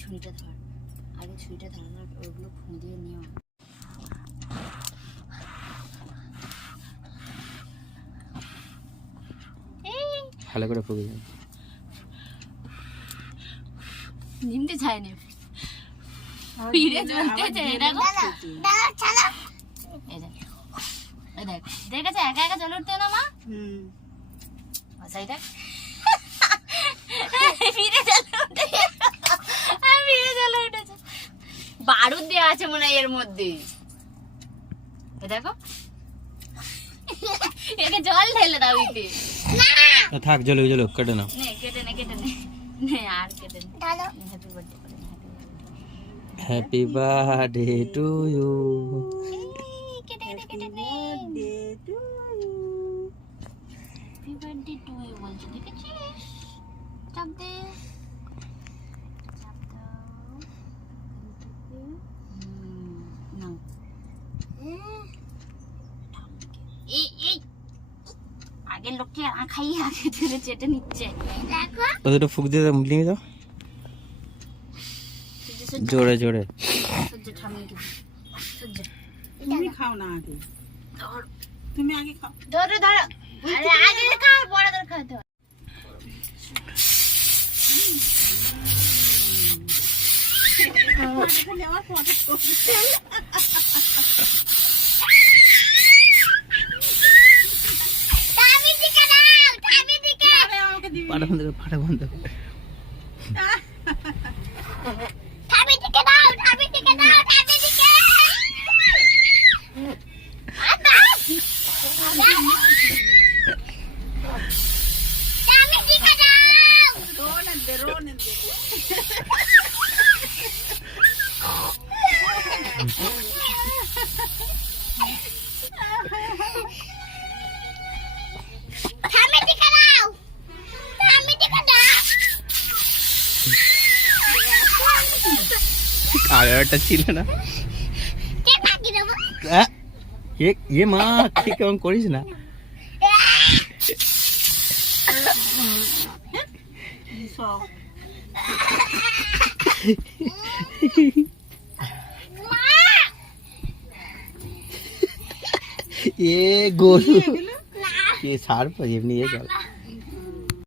ছুরিটা ধর, আগে ছুরিটা ধর, ওগুলো ফু দিয়ে নিও। ভালো করে ফুঁকে যাও। নিমতে চায়নি, ফিরে চলতেছে। এই দেখ, দেখেছে একা একা জল উঠতে না মা। আচ্ছা ফিরে জল উঠেছে, বারুদ দেওয়া আছে মনে হয় এর মধ্যে। দেখো, একে জল ঢেলে দাও ইতে। থাক, জলে জলে কেটে নাও। নে কেটে নে আর কেটে নে। Happy birthday to you. কেটে নে হ্যাপি বার্থডে টু ইউ বলছে, দেখেছিস? চাপ দে, চাপ দাও। নাও। এই আগের লোকটি খাইয়ে আগে ধরে চেটে নিচ্ছে। দেখো ওটা ফুক দিয়ে দাও, মিলিয়ে দাও জোরে জোরে। সহ্য ঠামিয়ে দিবি, সহ্য। তুমি খাও না আগে, ধর, তুমি আগে খাও। ধরো ধরো, আরে আগে খাও, বড়দের খাওয়াতে হয়। পাটা বন্ধ করো, পাটা বন্ধ করো। আরেকটা ছিল না, এ মা ঠিক কেমন করিস না। এ গরু, এ সার এমনি এ গেল।